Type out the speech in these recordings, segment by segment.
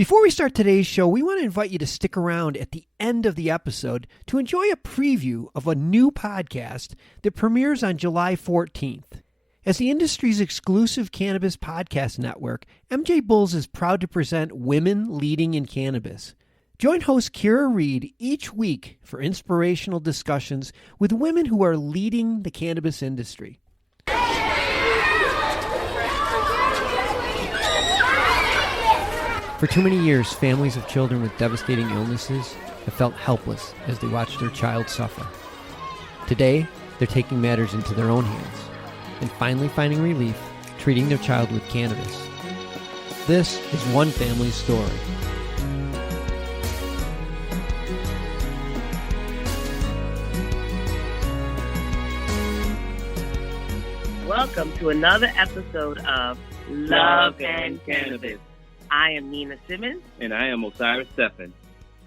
Before we start today's show, we want to invite you to stick around at the end of the episode to enjoy a preview of a new podcast that premieres on July 14th. As the industry's exclusive cannabis podcast network, MJBulls is proud to present Women Leading in Cannabis. Join host Kira Reed each week for inspirational discussions with women who are leading the cannabis industry. For too many years, families of children with devastating illnesses have felt helpless as they watch their child suffer. Today, they're taking matters into their own hands and finally finding relief treating their child with cannabis. This is one family's story. Welcome to another episode of Love and Cannabis. I am Nina Simmons. And I am Osiris Stephenand.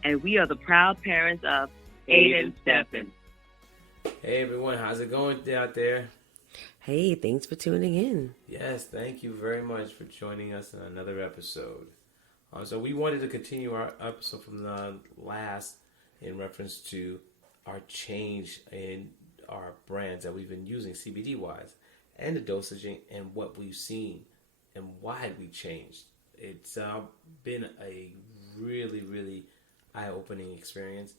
And we are the proud parents of Aiden Stephen. Hey everyone, how's it going out there? Hey, thanks for tuning in. Yes, thank you very much for joining us in another episode. So we wanted to continue our episode from the last in reference to our change in our brands that we've been using CBD-wise and the dosaging and what we've seen and why we changed. It's been a really eye-opening experience.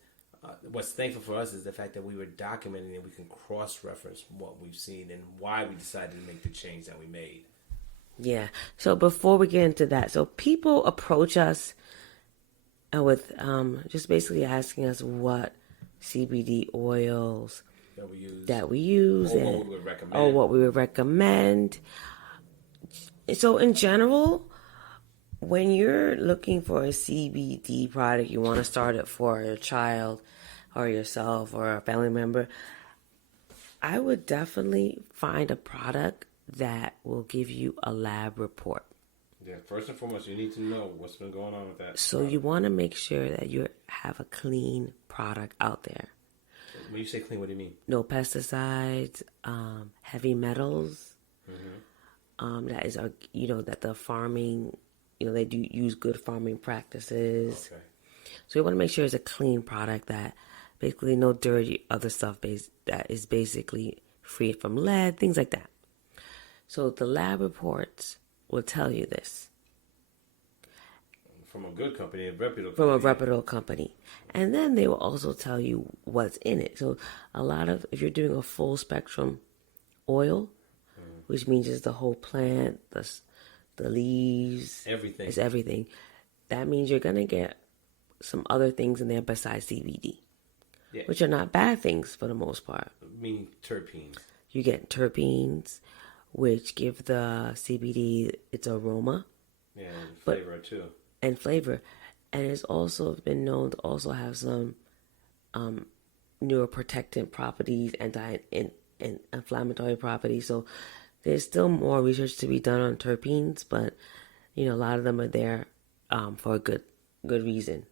What's thankful for us is the fact that we were documenting and we can cross-reference what we've seen and why we decided to make the change that we made. Yeah. So before we get into that, so people approach us with just basically asking us what CBD oils that we use or and what we would recommend. or what we would recommend. So in general, when you're looking for a CBD product, you want to start it for your child or yourself or a family member, I would definitely find a product that will give you a lab report. Yeah, first and foremost, you need to know what's been going on with that. So you want to make sure that you have a clean product out there. When you say clean, what do you mean? No pesticides, heavy metals. That is, that the farming, they do use good farming practices. Okay. So you want to make sure it's a clean product that basically no dirty other stuff that is basically free from lead, things like that. So the lab reports will tell you this. From a good company, a reputable company. From a reputable company. And then they will also tell you what's in it. So if you're doing a full spectrum oil, which means it's the whole plant, the leaves, everything. It's everything. That means you're going to get some other things in there besides CBD, which are not bad things for the most part. Meaning terpenes. You get terpenes, which give the CBD its aroma. Yeah, and flavor too. And flavor. And it's also been known to also have some neuroprotectant properties, anti-inflammatory properties. So there's still more research to be done on terpenes, but a lot of them are there for a good reason.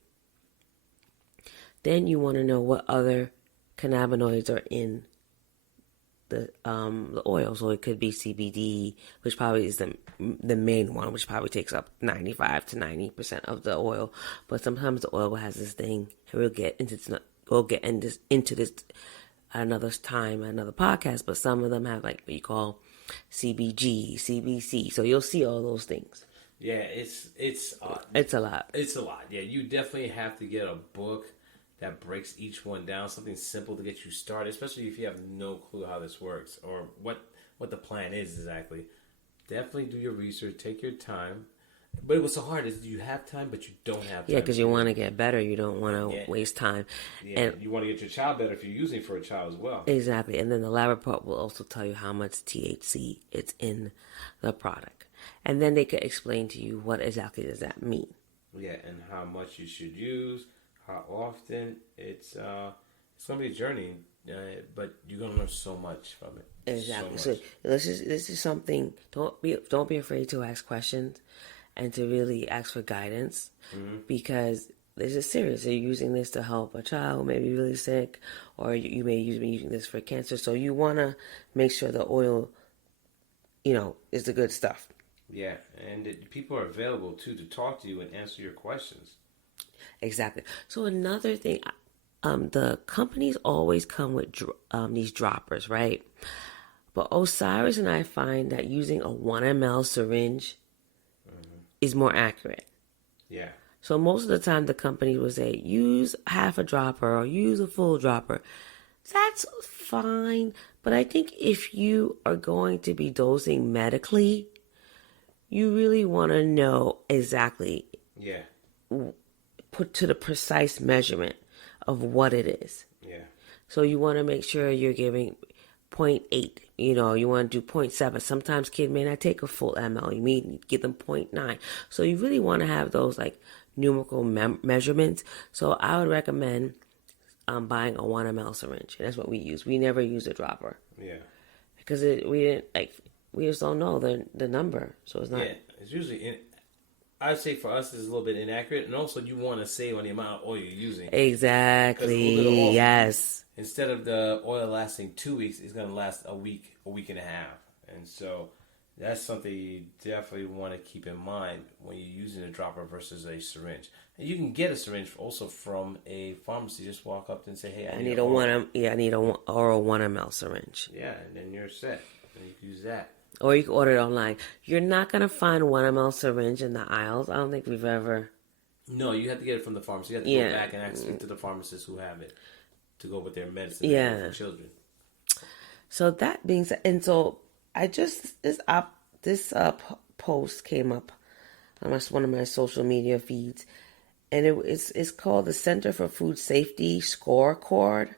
Then you want to know what other cannabinoids are in the oil. So it could be CBD, which probably is the main one, which probably takes up 95 to 90% of the oil. But sometimes the oil has this thing, and we'll get into this another time, another podcast. But some of them have like what you call CBG, CBC. So you'll see all those things. Yeah, it's a lot. It's a lot. Yeah, you definitely have to get a book that breaks each one down, something simple to get you started, especially if you have no clue how this works or what the plan is exactly. Definitely do your research, take your time. But what's so hard is you have time, but you don't have time. Yeah, because you want to get better. You don't want to waste time. Yeah, and you want to get your child better if you're using it for a child as well. Exactly. And then the lab report will also tell you how much THC is in the product. And then they could explain to you what exactly does that mean. Yeah, and how much you should use, how often. It's going to be a journey, but you're going to learn so much from it. Exactly. So this is something. Don't be afraid to ask questions and to really ask for guidance, because this is serious. You're using this to help a child who may be really sick, or you may be using this for cancer. So you want to make sure the oil, is the good stuff. Yeah, and people are available too to talk to you and answer your questions. Exactly. So another thing, the companies always come with these droppers, right? But Osiris and I find that using a 1 ml syringe is more accurate. Yeah. So most of the time the company will say, use half a dropper or use a full dropper. That's fine. But I think if you are going to be dosing medically, you really want to know exactly, put to the precise measurement of what it is. Yeah. So you want to make sure you're giving 0.8. You know, you want to do 0.7. Sometimes kids may not take a full ml. You may give them 0.9. So you really want to have those like numerical measurements. So I would recommend buying a 1 ml syringe. And that's what we use. We never use a dropper. Yeah. Because we just don't know the number. So it's not. Yeah, it's usually I'd say for us it's a little bit inaccurate, and also you want to save on the amount of oil you're using. Exactly. Yes. Instead of the oil lasting 2 weeks, it's going to last a week and a half, and so that's something you definitely want to keep in mind when you're using a dropper versus a syringe. And you can get a syringe also from a pharmacy. Just walk up and say, "Hey, I need a 1 ml syringe." Yeah, and then you're set. And you can use that. Or you can order it online. You're not going to find 1 ml syringe in the aisles. I don't think we've ever. No, you have to get it from the pharmacy. You have to go back and speak to the pharmacists who have it to go with their medicine for children. So that being said, and so I just this post came up on one of my social media feeds, and it's called the Center for Food Safety Scorecard.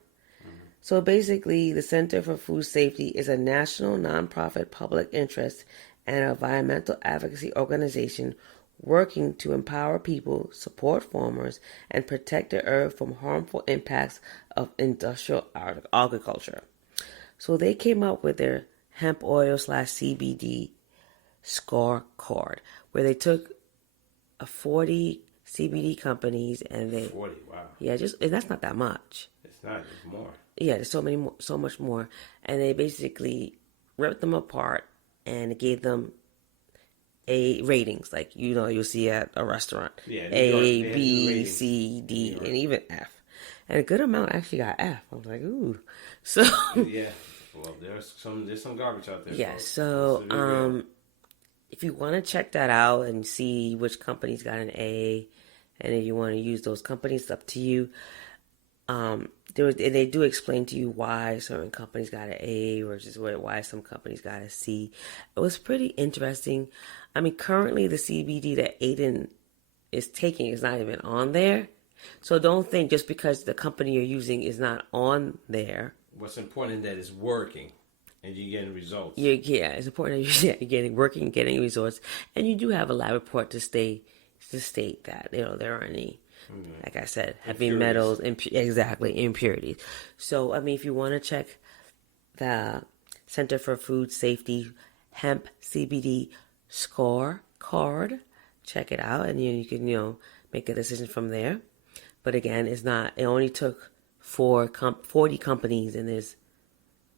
So basically, the Center for Food Safety is a national nonprofit public interest and environmental advocacy organization working to empower people, support farmers, and protect the earth from harmful impacts of industrial agriculture. So they came up with their hemp oil / CBD scorecard, where they took 40 CBD companies and they 40. Wow. Yeah, and that's not that much. It's not. It's more. Yeah, there's so much more, and they basically ripped them apart and gave them ratings, like you'll see at a restaurant. Yeah, A, B, C, D, and even F, and a good amount actually got F. I was like, ooh, so yeah. Well, there's some garbage out there. Yeah, so if you want to check that out and see which companies got an A, and if you want to use those companies, it's up to you. They do explain to you why certain companies got an A versus why some companies got a C. It was pretty interesting. I mean, currently the CBD that Aiden is taking is not even on there. So don't think just because the company you're using is not on there. What's important is that it's working and you're getting results. Yeah, it's important that you're getting results. And you do have a lab report to state that there aren't any, like I said, heavy metals, impurities. So, I mean, if you want to check the Center for Food Safety Hemp CBD scorecard, check it out, and you can make a decision from there. But again, it only took 40 companies, and there's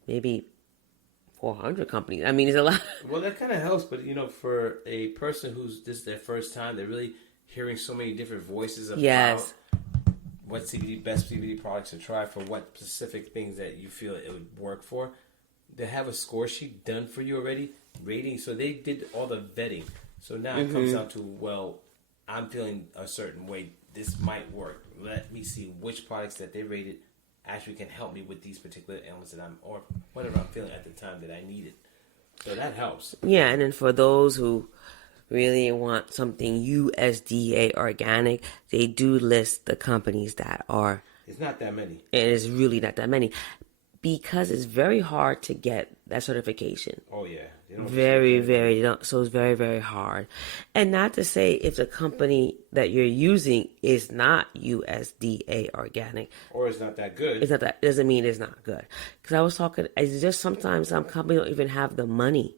maybe 400 companies. I mean, it's a lot. Well, that kind of helps, but for a person who's this is their first time, they're really hearing so many different voices about what best CBD products to try for what specific things that you feel it would work for. They have a score sheet done for you already, rating. So they did all the vetting. So now it comes down to, well, I'm feeling a certain way. This might work. Let me see which products that they rated actually can help me with these particular ailments or whatever I'm feeling at the time that I need it. So that helps. Yeah, and then for those who really want something USDA organic, they do list the companies that are. It's not that many. It is really not that many, because it's very hard to get that certification. Oh yeah, so it's very, very hard. And not to say if the company that you're using is not USDA organic, or it's not that good. It's not that doesn't mean it's not good. Because I was talking, it's just sometimes some companies don't even have the money.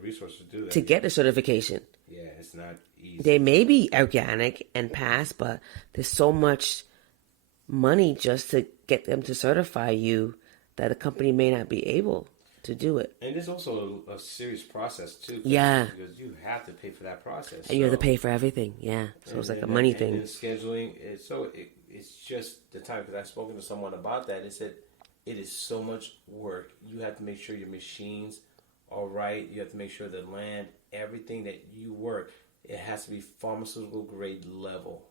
Resources to do that. To get the certification. Yeah, it's not easy. They may be organic and pass, but there's so much money just to get them to certify you that a company may not be able. to do it. And it's also a serious process too. Yeah. Because you have to pay for that process. And you have to pay for everything. Yeah. So it's like a money thing. And scheduling. It's just the time, because I've spoken to someone about that. It said it is so much work. You have to make sure your machines are right. You have to make sure the land, everything that you work, it has to be pharmaceutical grade level.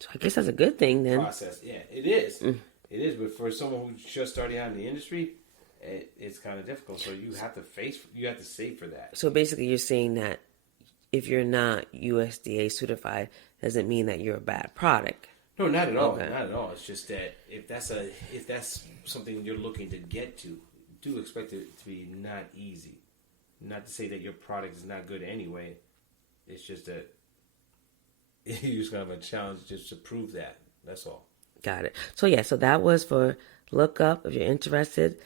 So I guess that's a good thing then. Process. Yeah, it is. It is. But for someone who's just starting out in the industry, it's kind of difficult. So you have to save for that. So basically you're saying that if you're not USDA certified, doesn't mean that you're a bad product. No, not at all. Okay. Not at all. It's just that if that's something you're looking to get to, do expect it to be not easy. Not to say that your product is not good anyway. It's just that you're just gonna have a challenge just to prove that. That's all. Got it. So yeah, so that was for look up if you're interested.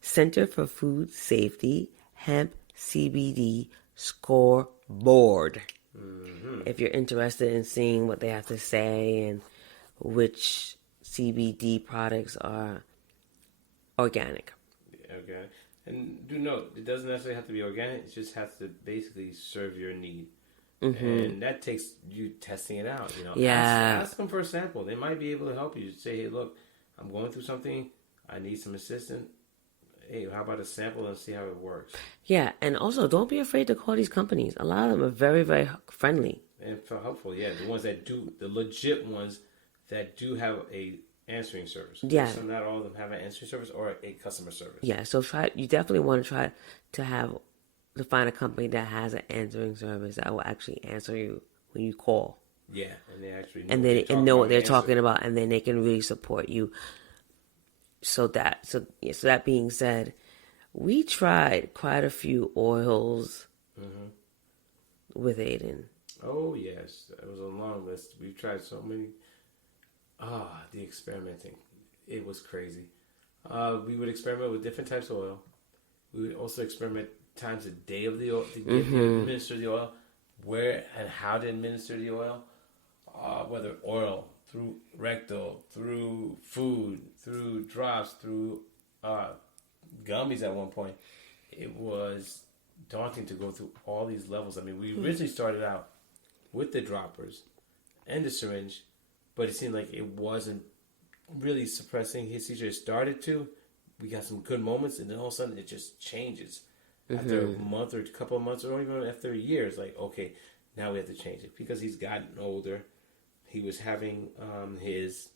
Center for Food Safety Hemp CBD Scoreboard. If you're interested in seeing what they have to say and which CBD products are organic. Okay. And do note, it doesn't necessarily have to be organic. It just has to basically serve your need. And that takes you testing it out. Ask them for a sample. They might be able to help you. Say, hey, look, I'm going through something. I need some assistance. Hey, how about a sample and see how it works? Yeah, and also don't be afraid to call these companies. A lot of them are very, very friendly. And helpful, yeah. The ones that do, the legit ones that do have a answering service. Yeah. So not all of them have an answering service or a customer service. Yeah, so you definitely want to try to find a company that has an answering service that will actually answer you when you call. Yeah, and they actually know what they're talking about, and then they can really support you. So that being said, we tried quite a few oils with Aiden. Oh yes, it was a long list. We've tried so many. The experimenting, it was crazy. We would experiment with different types of oil. We would also experiment times a day of the oil to administer the oil, where and how to administer the oil, whether oil through rectal, through food, through drops, through gummies at one point. It was daunting to go through all these levels. I mean, we originally started out with the droppers and the syringe, but it seemed like it wasn't really suppressing his seizure. It started to. We got some good moments, and then all of a sudden it just changes. After a month or a couple of months, or even after a year, it's like, okay, now we have to change it. Because he's gotten older, he was having his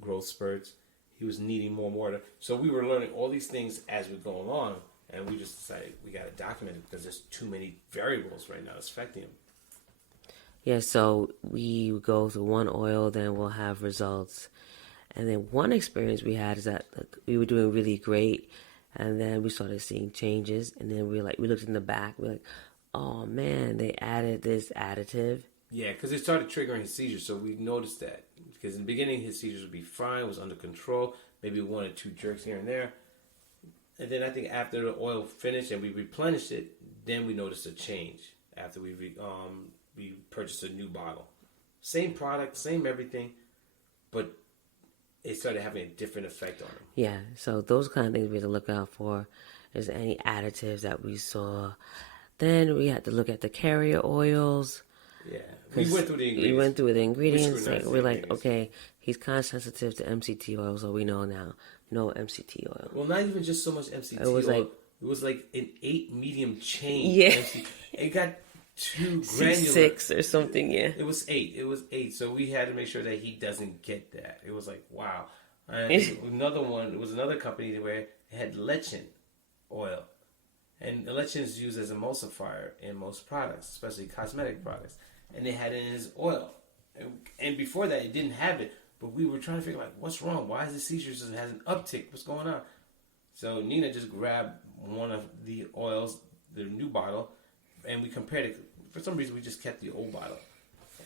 growth spurts, he was needing more water. So we were learning all these things as we go along, and we just decided we got to document it because there's too many variables right now that's affecting him. Yeah, so we go through one oil, then we'll have results. And then one experience we had is that we were doing really great, and then we started seeing changes, and then we looked in the back, we're like, oh man, they added this additive. Yeah, because it started triggering his seizures, so we noticed that. Because in the beginning, his seizures would be fine, was under control, maybe 1 or 2 jerks here and there. And then I think after the oil finished and we replenished it, then we noticed a change after we purchased a new bottle. Same product, same everything, but it started having a different effect on him. Yeah, so those kind of things we had to look out for. Is there any additives that we saw? Then we had to look at the carrier oils. Yeah, we went through the ingredients. We're like, okay, he's kind of sensitive to MCT oil, so we know now. No MCT oil. Well, not even just so much MCT oil. It was like an 8 medium chain. Yeah. It got too granular. 6 or something, yeah. It was 8. So we had to make sure that he doesn't get that. It was like, wow. And another one, it was another company where it had lecithin oil. And the lecithin is used as emulsifier in most products, especially cosmetic products. And they had it in his oil. And before that, it didn't have it. But we were trying to figure out, what's wrong? Why is the seizures has an uptick? What's going on? So Nina just grabbed one of the oils, the new bottle, and we compared it. For some reason, we just kept the old bottle.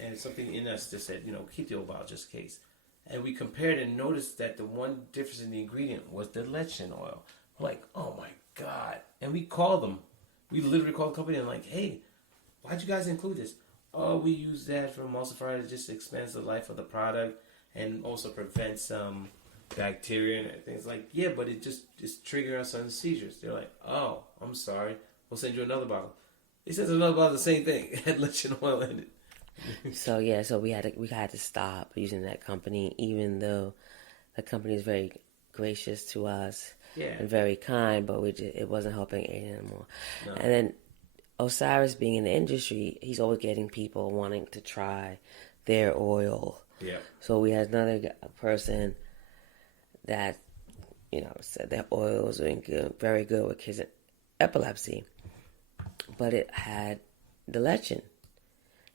And something in us just said, keep the old bottle just in case. And we compared and noticed that the one difference in the ingredient was the lecithin oil. We're like, oh my God. And we called them. We literally called the company and like, hey, why'd you guys include this? Oh, we use that for emulsifier. It just expands the life of the product and also prevents bacteria and things like, yeah, but it just is triggering us on seizures. They're like, oh, I'm sorry, we'll send you another bottle. He says another bottle, the same thing. It had lichen oil in it. So we had to stop using that company, even though the company is very gracious to us and very kind, but it wasn't helping Aiden anymore. No. And then Osiris, being in the industry, he's always getting people wanting to try their oil. Yeah. So we had another person that, said that oil was doing good, very good with his epilepsy, but it had the lectin.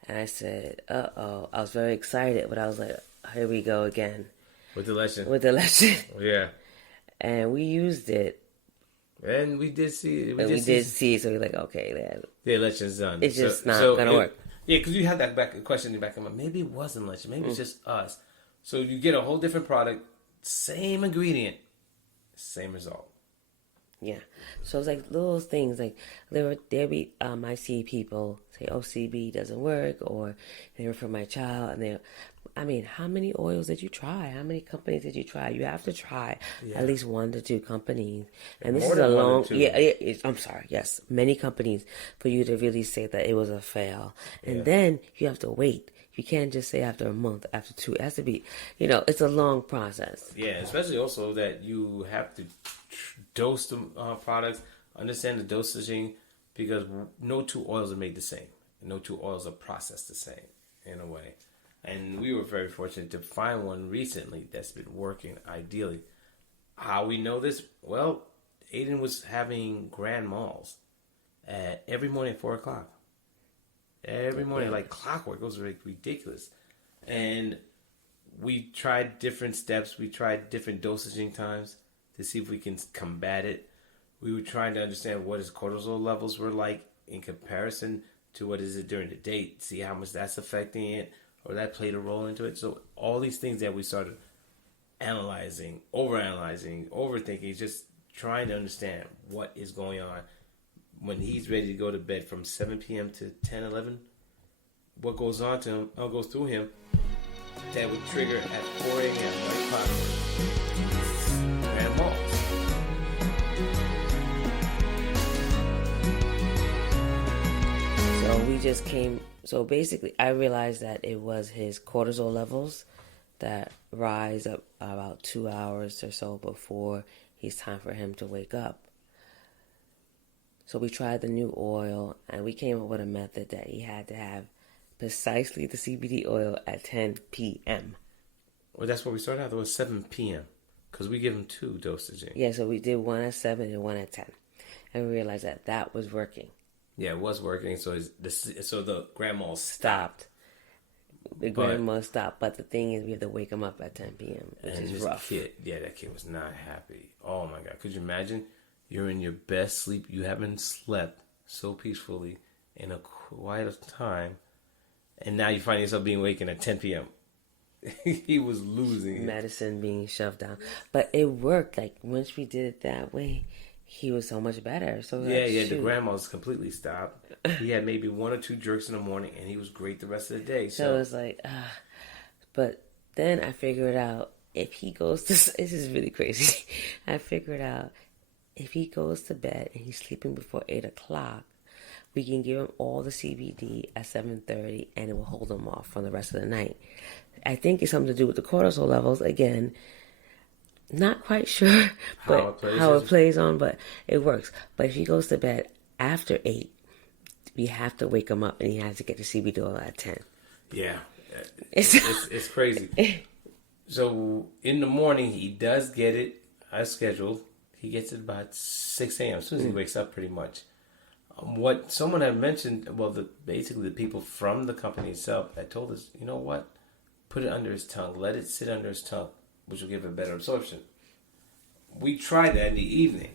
And I said, uh-oh. I was very excited, but I was like, here we go again. With the lectin. Yeah. And we used it. And we did see it. So we're like, okay. The lectin's done. It's just not going to work. Yeah, because you have that question in the back of my mind. Maybe it wasn't lectin. Maybe it's just us. So you get a whole different product, same ingredient, same result. Yeah. So it's like little things. Like I see people say, "Oh, CB doesn't work," or they refer my child, and how many oils did you try? How many companies did you try? You have to try at least 1 to 2 companies, and this is a long. I'm sorry. Yes, many companies for you to really say that it was a fail, and then you have to wait. You can't just say after a month, after 2. It has to be, it's a long process. Yeah, especially also that you have to dose the products, understand the dosaging, because no 2 oils are made the same. No 2 oils are processed the same in a way. And we were very fortunate to find one recently that's been working ideally. How we know this? Well, Aiden was having grand malls every morning at 4 o'clock. Every morning, like clockwork. It was ridiculous. And we tried different steps. We tried different dosaging times to see if we can combat it. We were trying to understand what his cortisol levels were like in comparison to what is it during the day. See how much that's affecting it, or that played a role into it. So all these things that we started analyzing, overthinking, just trying to understand what is going on. When he's ready to go to bed from 7 p.m. to 10, 11, what goes on to him, goes through him, that would trigger at 4 a.m. like clockwork. Grand malls. So basically I realized that it was his cortisol levels that rise up about 2 hours or so before it's time for him to wake up. So we tried the new oil, and we came up with a method that he had to have precisely the CBD oil at 10 p.m. Well, that's what we started out. It was 7 p.m. because we give him 2 dosages. Yeah, so we did 1 at 7 and 1 at 10. And we realized that was working. Yeah, it was working. So the grand mal stopped. The grand mal stopped. But the thing is, we have to wake him up at 10 p.m., which is rough. That kid was not happy. Oh, my God. Could you imagine? You're in your best sleep. You haven't slept so peacefully in a quiet time. And now you find yourself being wakened at 10 p.m. He was losing it. Medicine being shoved down. But it worked. Like, once we did it that way, he was so much better. So the grandma's completely stopped. He had maybe 1 or 2 jerks in the morning, and he was great the rest of the day. So it was like, But then I figured out if he goes to... This is really crazy. I figured out if he goes to bed and he's sleeping before 8 o'clock, we can give him all the CBD at 7:30, and it will hold him off from the rest of the night. I think it's something to do with the cortisol levels. Again, not quite sure how it plays on, but it works. But if he goes to bed after 8, we have to wake him up, and he has to get the CBD oil at 10. Yeah, it's crazy. So in the morning, he does get it as scheduled. He gets it about 6 a.m. as soon as he wakes up, pretty much. What someone had mentioned, basically the people from the company itself that told us, you know what? Put it under his tongue. Let it sit under his tongue, which will give it better absorption. We tried that in the evening.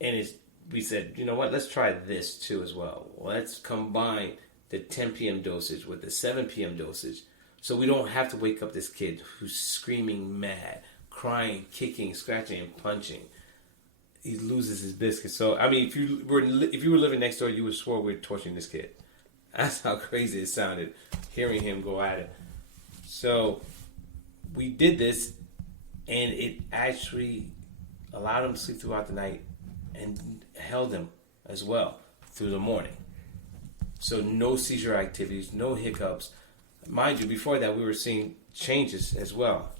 And we said, you know what? Let's try this too as well. Let's combine the 10 p.m. dosage with the 7 p.m. dosage so we don't have to wake up this kid who's screaming mad, crying, kicking, scratching, and punching. He loses his biscuit. So, I mean, if you were living next door, you would swear we were torturing this kid. That's how crazy it sounded, hearing him go at it. So, we did this, And it actually allowed him to sleep throughout the night and held him as well through the morning. So no seizure activities, no hiccups. Mind you, before that, we were seeing changes as well.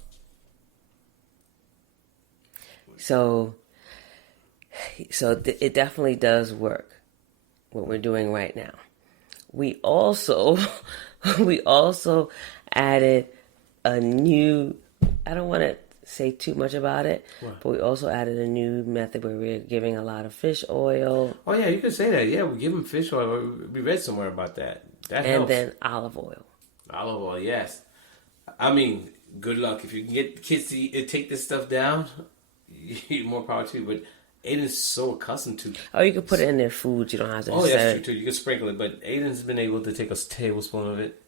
So it definitely does work, what we're doing right now. We also added a new, I don't want to say too much about it, but we also added a new method where we're giving a lot of fish oil. Oh yeah, you could say that. Yeah, we give them fish oil. We read somewhere about that. That helps. And then olive oil. Olive oil, yes. I mean, good luck. If you can get kids to take this stuff down, more power to you. But Aiden's so accustomed to... Oh, you can put it in their food. You don't have to... Oh, yeah, that's true, too. You can sprinkle it. But Aiden's been able to take a tablespoon of it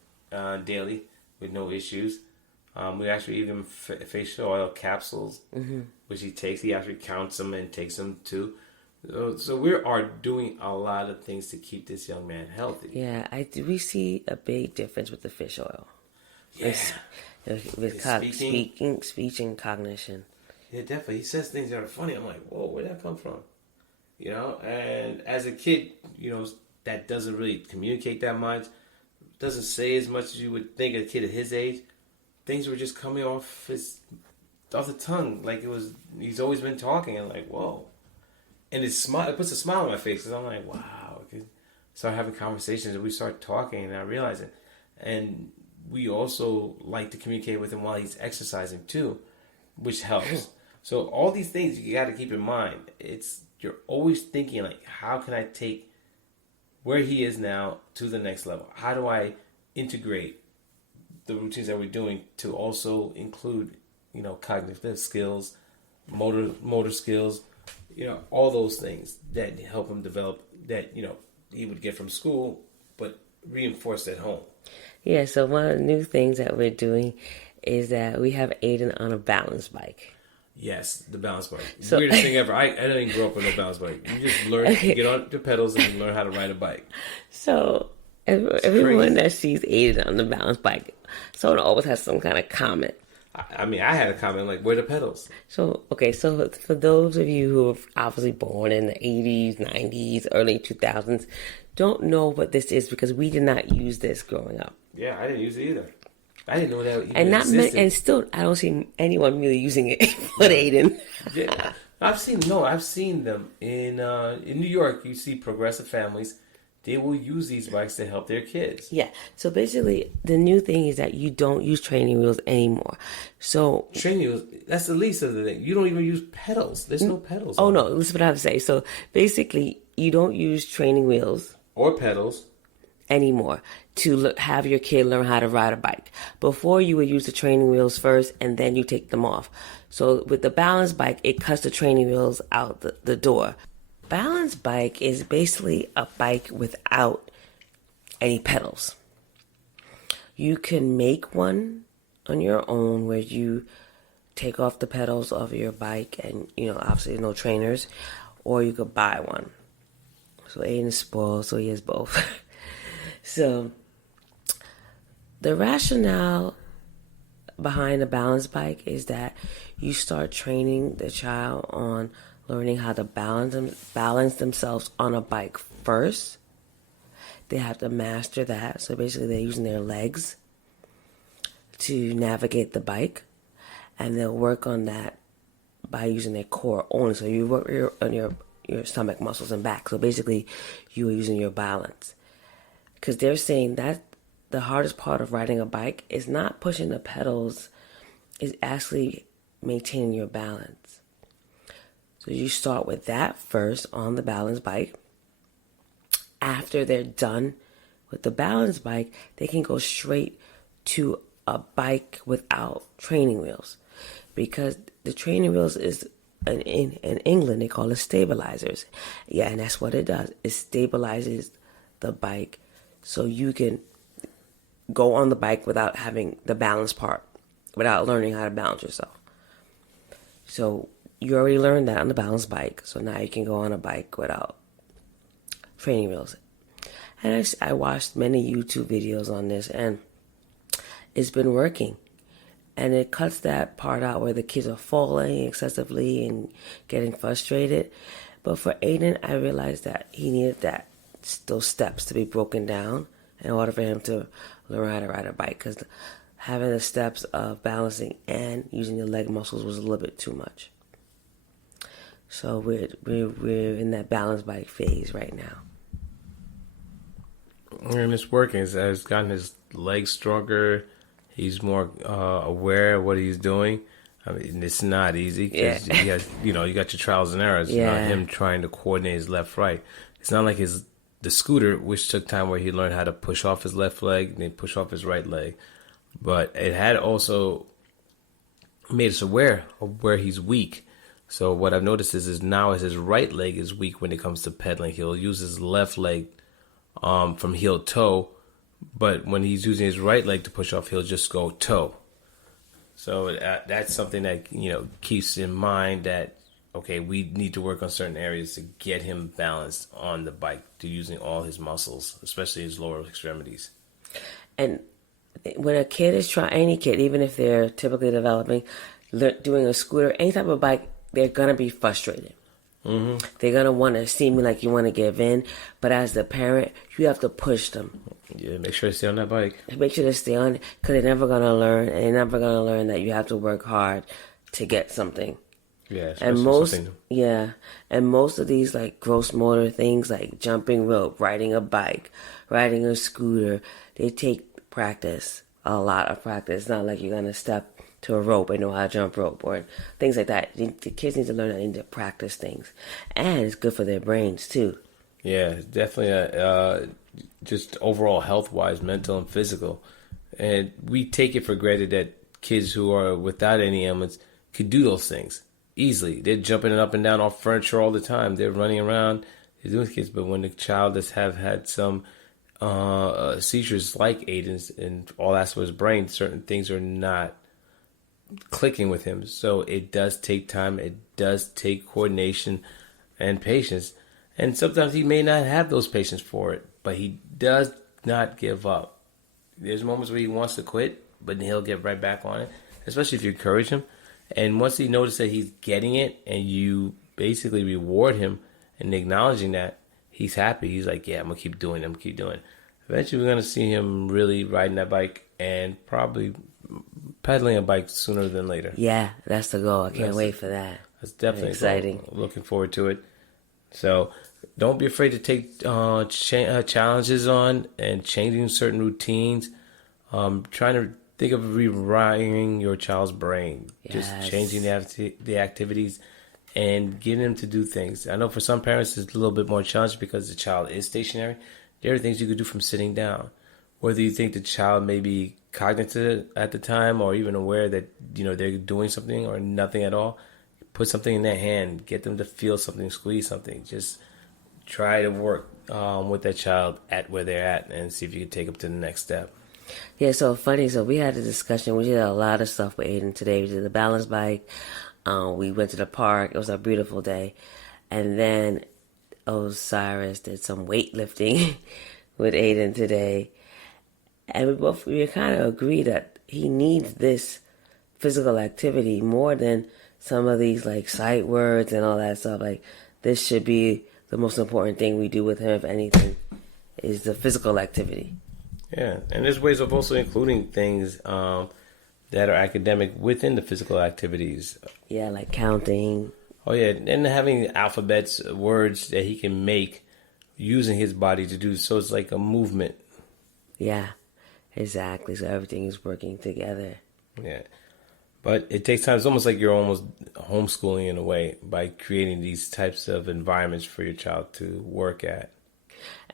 daily with no issues. We actually give him facial oil capsules, which he takes. He actually counts them and takes them, too. So we are doing a lot of things to keep this young man healthy. Yeah, we see a big difference with the fish oil. Yeah. With speech and cognition. Yeah, definitely. He says things that are funny. I'm like, whoa, where'd that come from? You know, and as a kid, you know, that doesn't really communicate that much, doesn't say as much as you would think a kid at his age. Things were just coming off the tongue, like he's always been talking, and like, whoa. And it puts a smile on my face, because I'm like, wow. Start having conversations, and we start talking, and I realize it. And we also like to communicate with him while he's exercising, too, which helps. So all these things you got to keep in mind. You're always thinking, like, how can I take where he is now to the next level? How do I integrate the routines that we're doing to also include, you know, cognitive skills, motor skills, you know, all those things that help him develop that, you know, he would get from school, but reinforced at home. Yeah, so one of the new things that we're doing is that we have Aiden on a balance bike. Yes, the balance bike. Weirdest thing ever. I didn't grow up with no balance bike. You just learn to get on the pedals and you learn how to ride a bike. So everyone that sees Aiden on the balance bike, someone always has some kind of comment. I mean, I had a comment like, where are the pedals? So for those of you who are obviously born in the 80s, 90s, early 2000s, don't know what this is because we did not use this growing up. Yeah, I didn't use it either. I didn't know that even existed. And still, I don't see anyone really using it but Aiden. Yeah, I've seen them in New York. You see progressive families. They will use these bikes to help their kids. Yeah. So basically, the new thing is that you don't use training wheels anymore. So training wheels, that's the least of the thing. You don't even use pedals. There's no pedals. Oh, no. Listen what I have to say. So basically, you don't use training wheels. Or pedals. Anymore to have your kid learn how to ride a bike. Before, you would use the training wheels first and then you take them off. So with the balance bike, it cuts the training wheels out the door. Balance bike is basically a bike without any pedals. You can make one on your own where you take off the pedals of your bike and, you know, obviously no trainers, or you could buy one. So Aiden is spoiled, so he has both. So, the rationale behind a balance bike is that you start training the child on learning how to balance themselves on a bike first. They have to master that. So basically, they're using their legs to navigate the bike, and they'll work on that by using their core only. So you work on your stomach muscles and back. So basically, you are using your balance. Because they're saying that the hardest part of riding a bike is not pushing the pedals, is actually maintaining your balance. So you start with that first on the balance bike. After they're done with the balance bike, they can go straight to a bike without training wheels. Because the training wheels is, in England, they call it stabilizers. Yeah, and that's what it does. It stabilizes the bike. So you can go on the bike without having the balance part, without learning how to balance yourself. So you already learned that on the balance bike. So now you can go on a bike without training wheels. And I watched many YouTube videos on this, and it's been working. And it cuts that part out where the kids are falling excessively and getting frustrated. But for Aiden, I realized that he needed those steps to be broken down in order for him to learn how to ride a bike. Because having the steps of balancing and using the leg muscles was a little bit too much. So we're in that balance bike phase right now. And it's working. He's gotten his legs stronger. He's more aware of what he's doing. I mean, it's not easy because he has, you got your trials and errors. Yeah. Not him trying to coordinate his left, right. It's not like the scooter, which took time where he learned how to push off his left leg and then push off his right leg. But it had also made us aware of where he's weak. So what I've noticed is now as his right leg is weak when it comes to pedaling, he'll use his left leg from heel toe, but when he's using his right leg to push off, he'll just go toe. So that's something that keeps in mind that okay, we need to work on certain areas to get him balanced on the bike, to using all his muscles, especially his lower extremities. And when a kid is trying, any kid, even if they're typically developing, doing a scooter, any type of bike, they're gonna be frustrated. Mm-hmm. They're going to want to seem like you want to give in. But as the parent, you have to push them. Yeah, make sure they stay on that bike. Make sure they stay on it because they're never going to learn. And they're never going to learn that you have to work hard to get something. Yeah, and most of these like gross motor things like jumping rope, riding a bike, riding a scooter, they take practice, a lot of practice. It's not like you're going to step to a rope and know how to jump rope or things like that. The kids need to learn that they need to practice things. And it's good for their brains too. Yeah, definitely just overall health-wise, mental and physical. And we take it for granted that kids who are without any ailments could do those things easily. They're jumping up and down off furniture all the time. They're running around. They're doing kids. But when the child has had some seizures like Aiden's and all that's with his brain, certain things are not clicking with him. So it does take time. It does take coordination and patience. And sometimes he may not have those patience for it, but he does not give up. There's moments where he wants to quit, but he'll get right back on it, especially if you encourage him. And once he notices that he's getting it and you basically reward him and acknowledging that, he's happy. He's like, yeah, I'm going to keep doing it. Eventually, we're going to see him really riding that bike and probably pedaling a bike sooner than later. Yeah, that's the goal. I can't wait for that. That's definitely exciting. Looking forward to it. So don't be afraid to take challenges on and changing certain routines. Trying to think of rewiring your child's brain. Yes. Just changing the activities and getting them to do things. I know for some parents it's a little bit more challenging because the child is stationary. There are things you could do from sitting down. Whether you think the child may be cognitive at the time or even aware that they're doing something or nothing at all, put something in their hand, get them to feel something, squeeze something. Just try to work with that child at where they're at and see if you can take them to the next step. Yeah, so funny. So we had a discussion. We did a lot of stuff with Aiden today. We did the balance bike. We went to the park. It was a beautiful day. And then Osiris did some weightlifting with Aiden today. And we kind of agreed that he needs this physical activity more than some of these like sight words and all that stuff. Like this should be the most important thing we do with him, if anything, is the physical activity. Yeah, and there's ways of also including things that are academic within the physical activities. Yeah, like counting. Oh yeah, and having alphabets, words that he can make using his body to do. So it's like a movement. Yeah, exactly. So everything is working together. Yeah. But it takes time. It's almost like you're almost homeschooling in a way by creating these types of environments for your child to work at.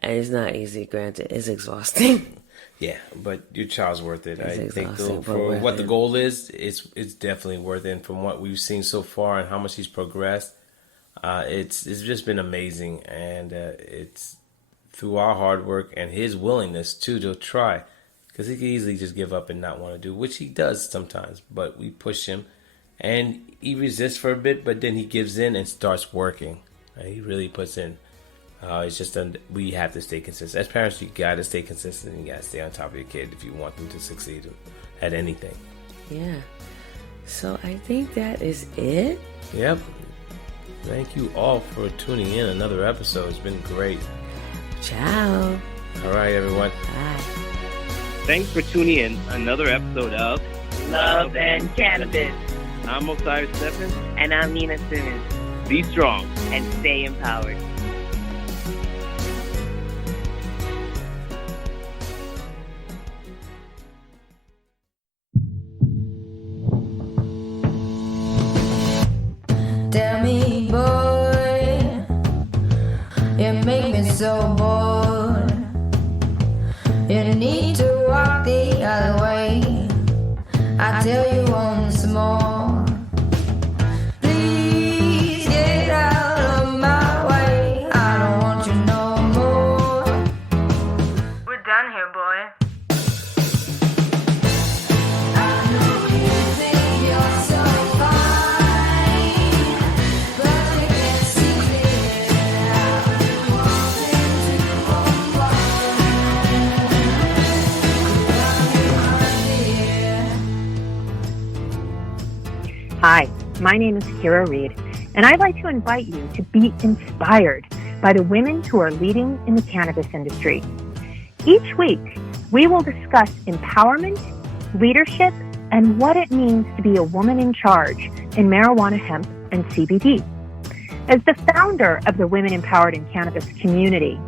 And it's not easy, granted. It's exhausting. Yeah, but your child's worth it. I think for what the goal is, it's definitely worth it. And from what we've seen so far and how much he's progressed, it's just been amazing. And it's through our hard work and his willingness to try. Because he could easily just give up and not want to do, which he does sometimes. But we push him, and he resists for a bit, but then he gives in and starts working. He really puts in. It's just we have to stay consistent. As parents, you got to stay consistent. You got to stay on top of your kid if you want them to succeed at anything. Yeah. So I think that is it. Yep. Thank you all for tuning in. Another episode. It's been great. Ciao. All right, everyone. Bye. Thanks for tuning in. Another episode of Love and Cannabis. I'm Osiris Stephenand. And I'm Nina Simmons. Be strong. And stay empowered. Tell me, boy, you make me so bored. You need to walk the other way. I tell you once more. Please get out of my way. I don't want you no more. We're done here, boy. I know you think you're so fine, but you can't see it. I've been wanting to unwind. Hi, my name is Kira Reed, and I'd like to invite you to be inspired by the women who are leading in the cannabis industry. Each week, we will discuss empowerment, leadership, and what it means to be a woman in charge in marijuana, hemp, and CBD. As the founder of the Women Empowered in Cannabis community,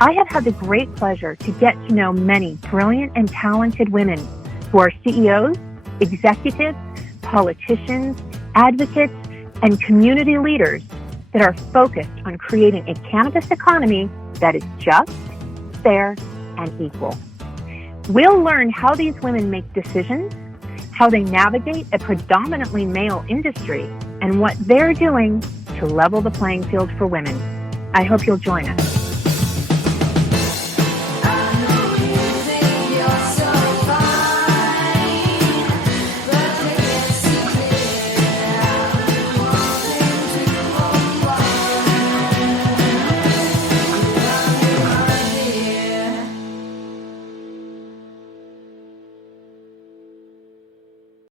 I have had the great pleasure to get to know many brilliant and talented women who are CEOs, executives, politicians, advocates, and community leaders that are focused on creating a cannabis economy that is just, fair, and equal. We'll learn how these women make decisions, how they navigate a predominantly male industry, and what they're doing to level the playing field for women. I hope you'll join us.